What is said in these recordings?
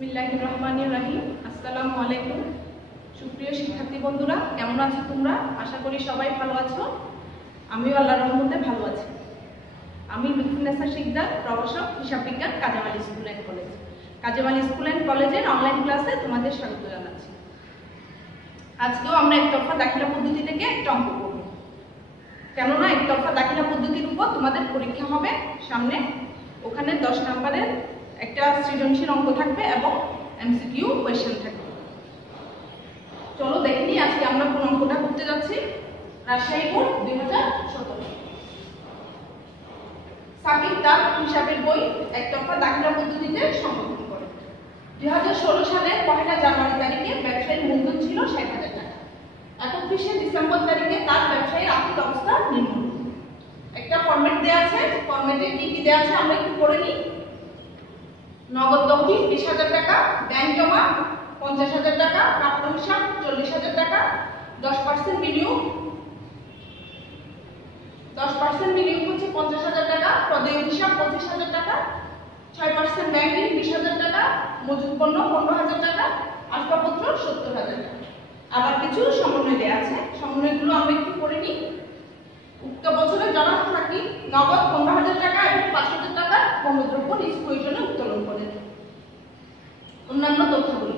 বিসমিল্লাহির রহমানির রহিম। আসসালামু আলাইকুম। সুপ্রিয় শিক্ষার্থী বন্ধুরা, কেমন আছো তোমরা? আশা করি সবাই ভালো আছো। আমিও আল্লাহর রহমতে ভালো আছি। আমি লুৎফুন্নেসা শিকদার, প্রভাষক, হিসাব বিজ্ঞান, Kazem Ali school and college. Kazem Ali school and কলেজের অনলাইন ক্লাসে তোমাদের স্বাগত জানাচ্ছি। আজকেও আমরা একতরফা দাখিলা পদ্ধতি থেকে একটা অঙ্ক করব। কেননা একতরফা দাখিলা পদ্ধতির উপর তোমাদের পরীক্ষা হবে সামনে। ওখানে 10 নম্বরের একটা সৃজনশীল অঙ্ক থাকবে এবং এমসিকিউ কোয়েশ্চেন থাকবে। চলো দেখে নিই আজকে আমরা কোন অঙ্কটা করতে যাচ্ছি। রাজশাহী বোর্ড 2017। সাকিব তার হিসাবের বই একতরফা দাখিলা পদ্ধতিতে সংশোধন করে। 2016 সালের 1 জানুয়ারি তারিখে ব্যবসায়ীর মূলধন ছিল 60,000 টাকা। 31 ডিসেম্বর তারিখে তার ব্যবসায়ীর আর্থিক অবস্থা নিম্ন। একটা ফরম্যাট দেয়া আছে, ফরম্যাটে কি কি দেয়া আছে আমরা একটু পড়ে নিই। নগদ তহবিল 20,000 টাকা, ব্যাংক জমা 50,000 টাকা, প্রাপ্য হিসাব 40,000 টাকা, 10% বিনিয়োগ 10% হচ্ছে 50,000 টাকা, প্রদেয় হিসাব 25,000 টাকা, 6% ব্যাংকিং 20,000 টাকা, মজুত পণ্য 15,000 টাকা, আসবাবপত্র 70,000 টাকা। আবার কিছু সমন্বয় দেয়া আছে, সমন্বয়গুলো আমরা একটু পড়ে নিই। উক্ত বছরে জমা থাকি নগদ 15,000 টাকা এবং 5,000 টাকা পণ্যদ্রব্য নিজ প্রয়োজনে উত্তোলন করে। অন্যান্য তথ্যগুলি,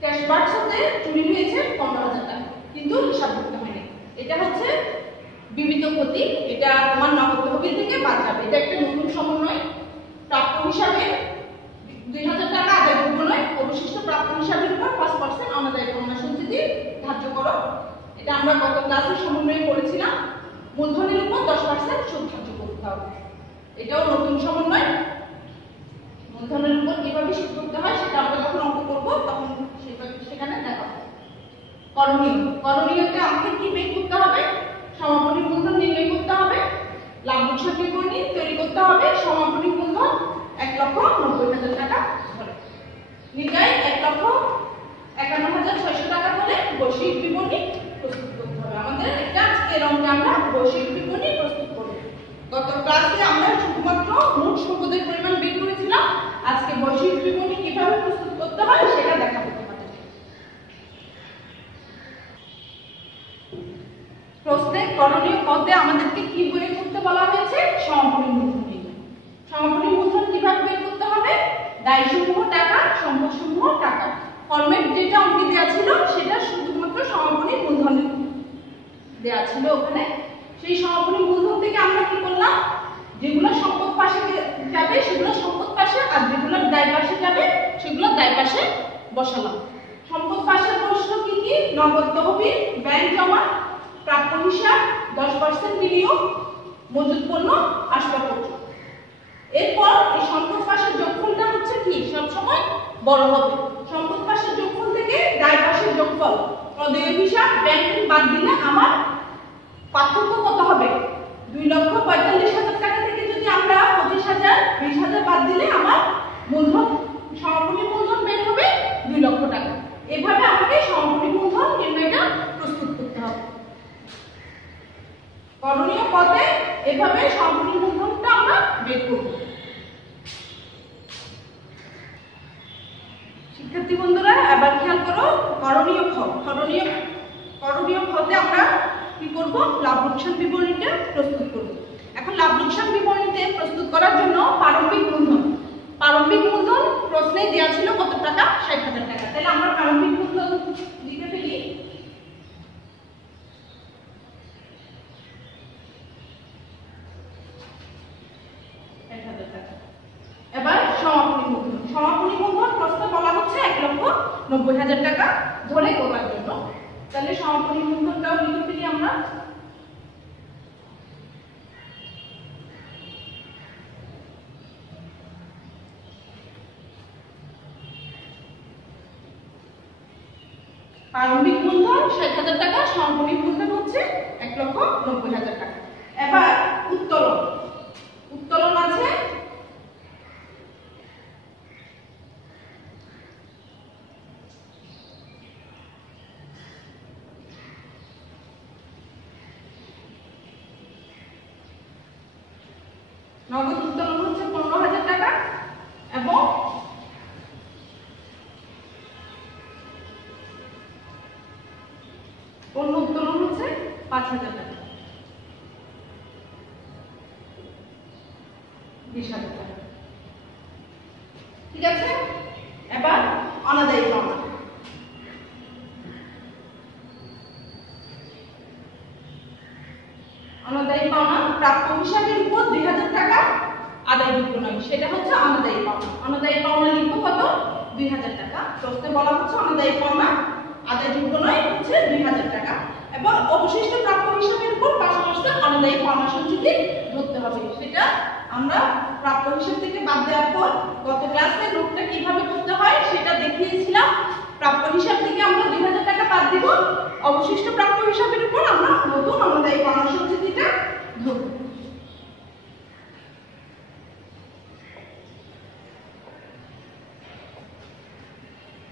ক্যাশ বাক্স হতে চুরি হয়েছে 15,000 টাকা, কিন্তু হিসাবভুক্ত হয়নি। এটা হচ্ছে বিবিধ ক্ষতি, এটা তোমার নগদ তহবিল থেকে বাদ যাবে। এটা একটা নতুন সমন্বয়। প্রাপ্য হিসাবে 2,000 টাকা আদায়যোগ্য নয়, অবশিষ্ট প্রাপ্য হিসাবের উপর 5% অনাদায়ী পাওনা সঞ্চিতি ধার্য করো। এটা আমরা গত ক্লাসে সমন্বয় করেছিলাম। মূলধনের উপর 10% সুদ ধার্য করতে হবে। এটাও নতুন সমন্বয়। মূলধনের উপর কিভাবে সুদ করতে হয় সেটা আমরা যখন অঙ্ক করব তখন সেখানে দেখা হবে। করণীয়তে আমাকে কি বের করতে হবে? সমাপনী মূলধন নির্ণয় করতে হবে, লাভ লোকসান বিবরণী তৈরি করতে হবে। সমাপনী মূলধন 1,90,000 টাকা ধরে, নিকায় 1,51,600 টাকা হলে বৈশ্বিক বিবরণী প্রস্তুত করতে হবে। আমাদের একটা আজকের অঙ্কে আমরা বৈশ্বিক বিবরণী প্রস্তুত করব। গত ক্লাসে আমরা শুধুমাত্র মোট সম্পদের পরিমাণ বের করেছিলাম। আজকে বৈশ্বিক বিবরণী কিভাবে প্রস্তুত করতে হয় সেটা দেখাবো তোমাদের। প্রশ্নে করণীয় পদে আমাদেরকে কি বের করতে বলা হয়েছে? সমাপনী মূলধন নির্ণয়। সমাপনী মূলধন কিভাবে বের করতে হবে? দায়সমূহ টাকা, সম্পদসমূহ টাকা। ফরম্যাট যেটা অঙ্কে দেয়া ছিল সেটা শুধুমাত্র সমাপনী মূলধন দেয়া ছিল ওখানে। সেই সমাপনী মূলধন থেকে আমরা কি করলাম? যেগুলো সম্পদ পাশে যাবে সেগুলো সম্পদ পাশে, আর যেগুলো দায় পাশে যাবে সেগুলো দায় পাশে বসালাম। সম্পদ পাশে বসলো কি কি? নগদ তহবিল, ব্যাংক জমা, প্রাপ্য হিসাব, 10% বিনিয়োগ, মজুত পণ্য, আসবাবপত্র। এরপর এই সম্পদ পাশের যোগফলটা হচ্ছে কি সব সময় বড় হবে। সম্পদ পাশের যোগফল থেকে দায় পাশের যোগফল, প্রদেয় হিসাব, ব্যাংকিং বাদ দিলে আমার পার্থক্য কত হবে? 2,45,000 টাকা থেকে যদি আমরা 25,000, 20,000 বাদ দিলে আমার মূলধন, সমাপনী মূলধন বের হবে 2 লক্ষ টাকা। এভাবে আমাকে সমাপনী মূলধন নির্ণয়টা প্রস্তুত করতে হবে। করণীয় পদে এভাবে সমাপনী মূলধনটা আমরা বের করব। শিক্ষার্থী বন্ধুরা এবার খেয়াল করো করণীয় পদে আমরা কি করব? লাভ লোকসান বিবরণীটা প্রস্তুত করব। এখন লাভ লোকসান বিবরণীতে প্রস্তুত করার জন্য প্রারম্ভিক মূলধন প্রশ্নে দেয়া ছিল কত টাকা? 60,000 টাকা। তাহলে আমরা প্রারম্ভিক মূলধন লিখে ফেলি। এবার সমাপনী মূলধন প্রশ্নে বলা হচ্ছে 1,90,000 টাকা ধরে করার জন্য। তাহলে সমাপনী মূলধনটাও লিখে ফেলি আমরা। প্রারম্ভিক মূলধন 60,000 টাকা, সমাপনী মূলধন হচ্ছে 1,90,000 টাকা। এবার উত্তোলন আছে নগদ উত্তোলন হচ্ছে 15,000 টাকা এবং পণ্য উত্তোলন হচ্ছে 5,000 টাকা, 20,000 টাকা। ঠিক আছে, এবার অনাদায়ী পাওনা। অনাদায়ী পাওনা প্রাপ্য হিসাবের উপর 2,000 টাকা আদায়যোগ্য নয়, সেটা হচ্ছে অনাদায়ী পাওনা। অনাদায়ী পাওনা লিখবো কত? 2,000 টাকা। প্রশ্নে বলা হচ্ছে অনাদায়ী পাওনা আদায়যোগ্য নয় হচ্ছে 2,000 টাকা। এবং অবশিষ্ট প্রাপ্য হিসাবের উপর পাশাপাশি অনাদায়ী পাওনা সঞ্চিতি ধরতে হবে। সেটা আমরা প্রাপ্য হিসাব থেকে বাদ দেওয়ার পর গত ক্লাসে নোটটা কিভাবে করতে হয় সেটা দেখিয়েছিলাম। প্রাপ্য হিসাব থেকে আমরা 2,000 টাকা বাদ দিব, অবশিষ্ট প্রাপ্য হিসাবের উপর আমরা নতুন অনাদায়ী পাওনা সঞ্চিতিটা ধরব।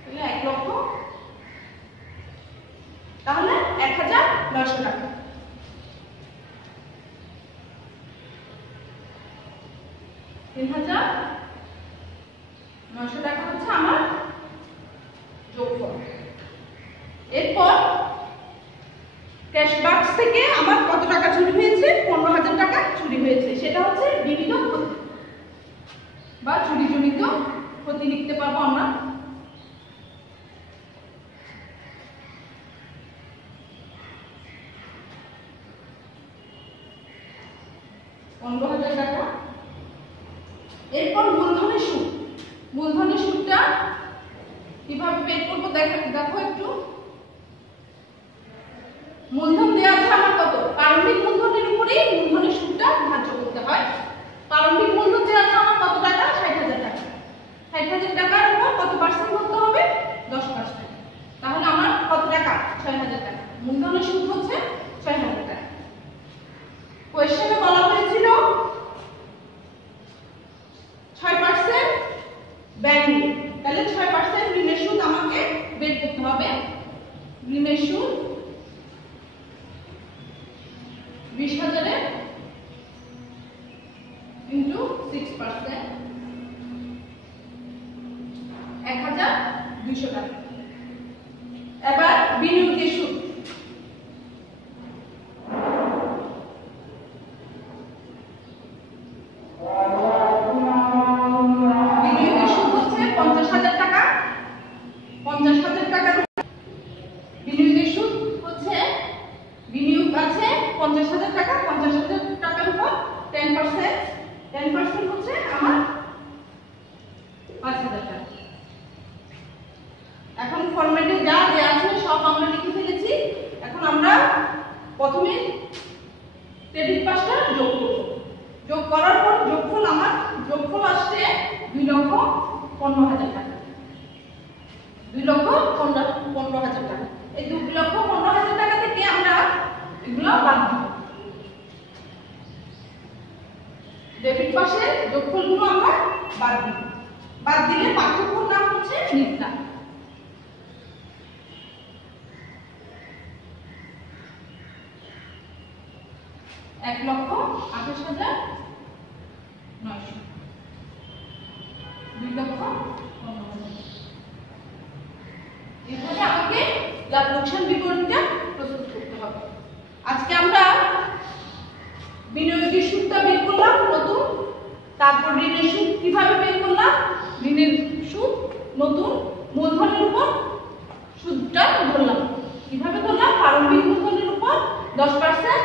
তাহলে 1 লক্ষ, তাহলে 1,900 টাকা। 3,900 টাকা হচ্ছে আমার যোগফল। এরপর ক্যাশ বাক্স থেকে আমার কত টাকা চুরি হয়েছে? 15,000 টাকা চুরি হয়েছে। সেটা হচ্ছে বিবিধ ক্ষতি বা চুরিজনিত ক্ষতি লিখতে পারবো আমরা। টাকা। এরপর মূলধনের সুদ। মূলধনের সুদটা কিভাবে বের করবো দেখো একটু। মূলধন দেওয়া আছে আমার কত? প্রারম্ভিক মূলধনের উপরেই মূলধনের সুদটা ধার্য করতে হয়। প্রারম্ভিক মূলধন দেওয়া আছে আমার কত টাকা? 60,000 টাকা। 60,000 টাকার উপর কত পার্সেন্ট করতে হবে? 10%। তাহলে আমার কত টাকা? 6,000 টাকা। মূলধনের সুদ হচ্ছে 6,000 টাকা। কোয়েশ্চেনে বলা হয়েছিল 6% ব্যাংক ঋণ, তাহলে 6% ঋণের সুদ আমাকে বের করতে হবে। ঋণের সুদ 20,000 ইনটু 6%, 1,200 টাকা। এবার বিনিয়োগের সুদ। বিনিয়োগের সুদ হচ্ছে 50,000 টাকা। 50,000 টাকার বিনিয়োগের সুদ হচ্ছে, বিনিয়োগ আছে 50,000 টাকা। 50,000 টাকার উপর 10%, 10% হচ্ছে আমার 5,000 টাকা। এখন ফরম্যাটে যা দেয়া আছে সব আমরা লিখে ফেলেছি। এখন আমরা প্রথমে ক্রেডিট পাশটা যোগ করব। যোগ করার পর যোগফল আমার যোগফল আসছে 2,15,000 টাকা। 2,15,000 টাকা। এই 2,15,000 টাকা থেকে আমরা এগুলো বাদ দিব। ডেবিট পাশে যোগফলগুলো আমরা বাদ দিব। বাদ দিলে পাঠ্যক্রম নাম হচ্ছে নির্ণয়। এক লক্ষ 28,900, 2,15,000। এভাবে আমাকে লাভ লোকসান বিবরণীটা প্রস্তুত করতে হবে। আজকে আমরা বিনিয়োগের সুদটা বের করলাম নতুন, তারপর ঋণের সুদ কিভাবে বের করলাম, ঋণের সুদ নতুন, মূলধনের উপর সুদটা ধরলাম। কিভাবে ধরলাম? প্রারম্ভিক মূলধনের উপর 10%,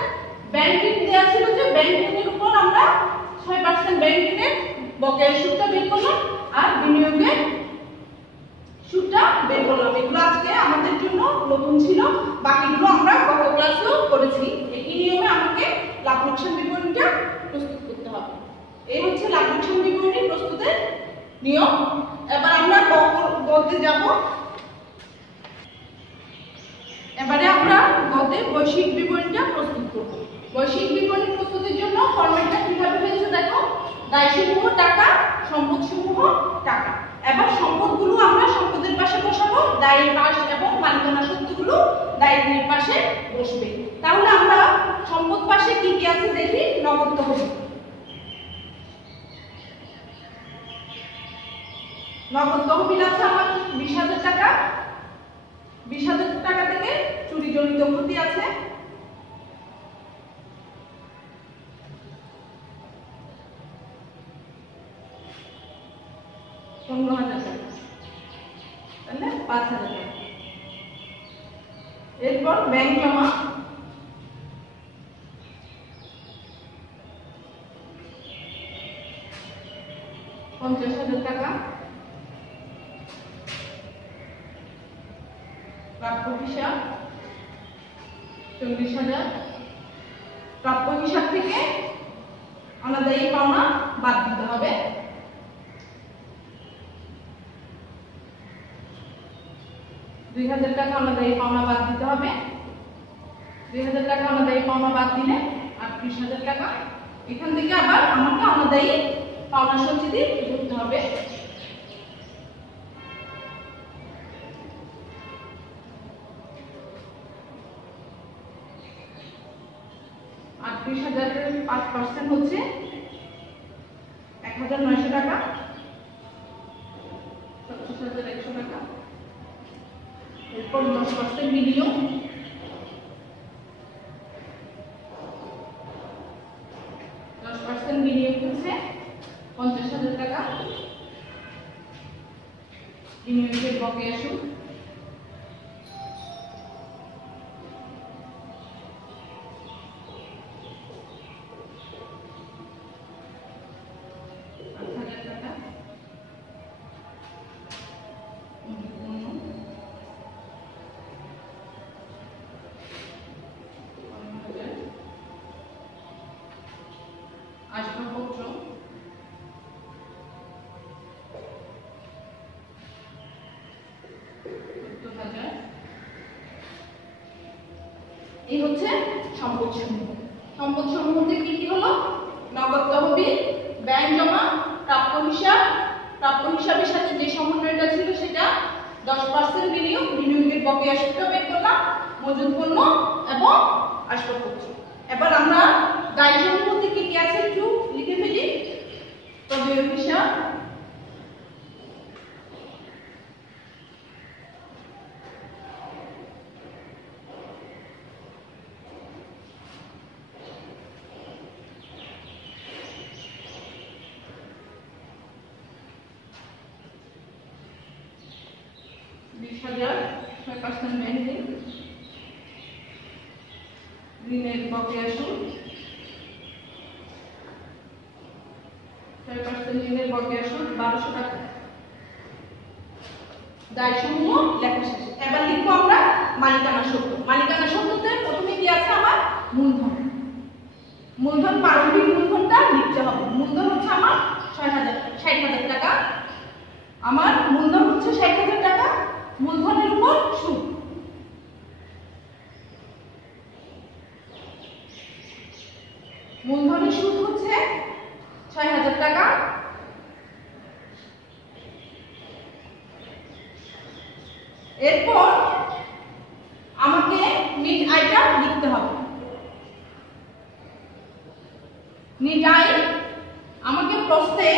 ব্যাংক ঋণ দেওয়া ছিল যে ব্যাংক ঋণের উপর আমরা 6% ব্যাংক ঋণের বকেয়া সুদটা বের করলাম, আর বিনিয়োগের সুদটা বের করলাম। এগুলো আজকে আমাদের জন্য নতুন ছিল, বাকিগুলো আমরা গত ক্লাসেও করেছি। একই নিয়মে আমাকে লাভ লোকসান বিবরণীটা প্রস্তুত করতে হবে। এই হচ্ছে লাভ লোকসান বিবরণী প্রস্তুতের নিয়ম। এবার আমরা গতে যাব। এবারে আমরা গতে বৈশ্বিক বিবরণীটা প্রস্তুত করব। বৈশ্বিক বিবরণী প্রস্তুতের জন্য ফরম্যাটটা কিভাবে হয়েছে দেখো। দায়সমূহ টাকা, সম্পদসমূহ টাকা। এবার সম্পদগুলো আমরা সম্পদের পাশে বসাবো, দায়ের পাশ এবং মালিকানা সত্ত্বগুলো দায়ের পাশে বসবে। তাহলে আমরা সম্পদ পাশে কি কি আছে দেখি। নগদ তহবিল। নগদ তহবিল আছে আমার 20,000 টাকা। 20,000 টাকা থেকে চুরিজনিত ক্ষতি আছে 15,000 টাকা, তাহলে 5,000 টাকা। এরপর ব্যাংক জমা 50,000 টাকা, প্রাপ্য হিসাব 40,000, প্রাপ্য হিসাব থেকে অনাদায়ী পাওনা বাদ দিতে হবে। 2,000 টাকা অনাদায়ী পাওনা বাদ দিতে হবে। 2,000 টাকা অনাদায়ী পাওনা বাদ দিলে 38,000 টাকা। এখান থেকে আবার আমাকে অনাদায়ী পাওনা সঞ্চিতি ধরতে হবে। 38,000 এর 5% হচ্ছে 1,900 টাকা, 37,100 টাকা। এরপর 10% বিনিয়োগ, 10% বিনিয়োগ হচ্ছে 50,000 টাকা। বিনিয়োগের বকেয়া সুদ 8,000 টাকা। আসবাবপত্র 70,000। এই হচ্ছে সম্পদ সমূহ। সম্পদ সমূহ কি কি হলো? নগদ তহবিল, ব্যাংক জমা, প্রাপ্য হিসাব, প্রাপ্য হিসাবের সাথে যে সমন্বয়টা ছিল সেটা, 10% বিনিয়োগ, বিনিয়োগের বকেয়া সুদটা বের করলাম, মজুদ পণ্য এবং আসবাবপত্র। এবার আমরা দায় সমূহ কি কি আছে একটু লিখে ফেলি। প্রদেয় হিসাব, ঋণের বকেয়া সুদ, 6% ঋণের বকেয়া সুদ 1200 টাকা। দায়সমূহ লেখা শেষ। এবার লিখবো আমরা মালিকানা সত্ত্ব। মালিকানা সত্ত্বতে প্রথমে কি আছে আমার? মূলধন। মূলধন প্রারম্ভিক মূলধনটা লিখতে হবে। মূলধন হচ্ছে আমার 60,000 টাকা। আমার মূলধন হচ্ছে 60,000 টাকা। মূলধনের উপর সুদ, মূলধনের সুদ হচ্ছে 6,000 টাকা। এরপর আমাকে নিট আয়টা লিখতে হবে। নিট আয় আমাকে প্রশ্নে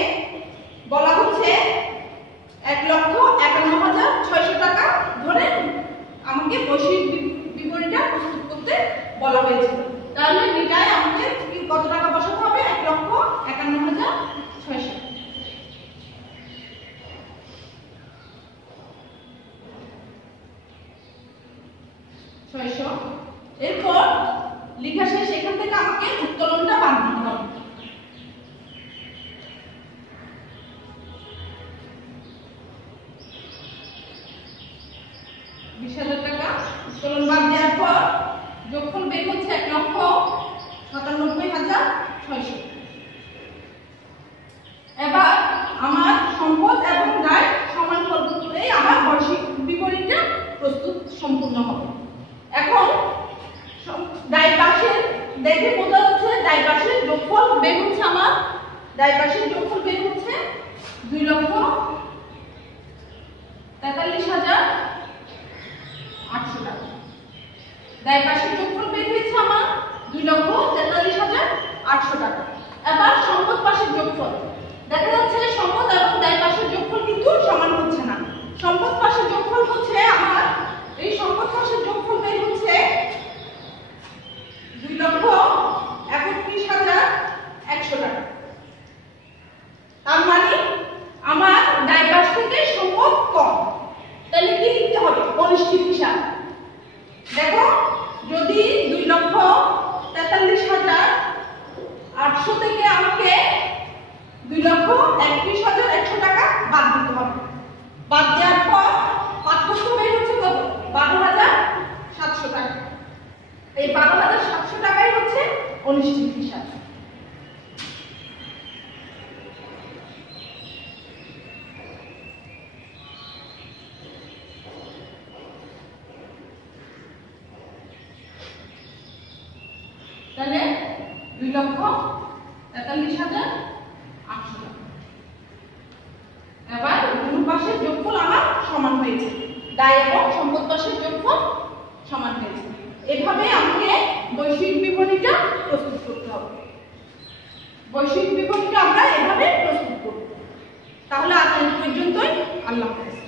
বলা হচ্ছে 1,51,600 টাকা ধরে আমাকে বৈশ্বিক বিবরণীটা প্রস্তুত করতে বলা হয়েছিল। তাহলে নিট আয় আমাকে কত টাকা বসাতে হবে? 1,51,600। এরপর লেখা শেষ। এখান থেকে আমাকে উত্তোলনটা বাদ দিতে হবে। উত্তোলন বাদ দেওয়ার পর যোগফল বের হচ্ছে 1,97,600। এবার আমার সম্পদ এবং দায় সমান পদ্ধতিতেই আমার বৈশ্বিক বিবরণীটা প্রস্তুত সম্পূর্ণ হবে। এখন দায় পাশের দেখে বোঝা যাচ্ছে দায় পাশের যোগফল বের হচ্ছে আমার, দায় পাশের যোগফল বের হচ্ছে 2,43,800 টাকা। দায় পাশের যোগফল বের হয়েছে আমার 2,43,800 টাকা। এবার সম্পদ পাশের যোগফল দেখা যাচ্ছে সম্পদ এবং দায় পাশের যোগফল কি অনিশ্চিত হিসাব। তাহলে 2,43,800 টাকা। এবার দুই পাশের যোগফল আমার সমান হয়েছে, দায় এবং সম্পদ পাশের যোগফল সমান হয়েছে। এভাবে আমাকে বৈশ্বিক বিবরণীটা প্রস্তুত করতে হবে। বৈশ্বিক বিবরণীটা আমরা এভাবে প্রস্তুত করব। তাহলে আজ এই পর্যন্তই। আল্লাহ হাফেজ।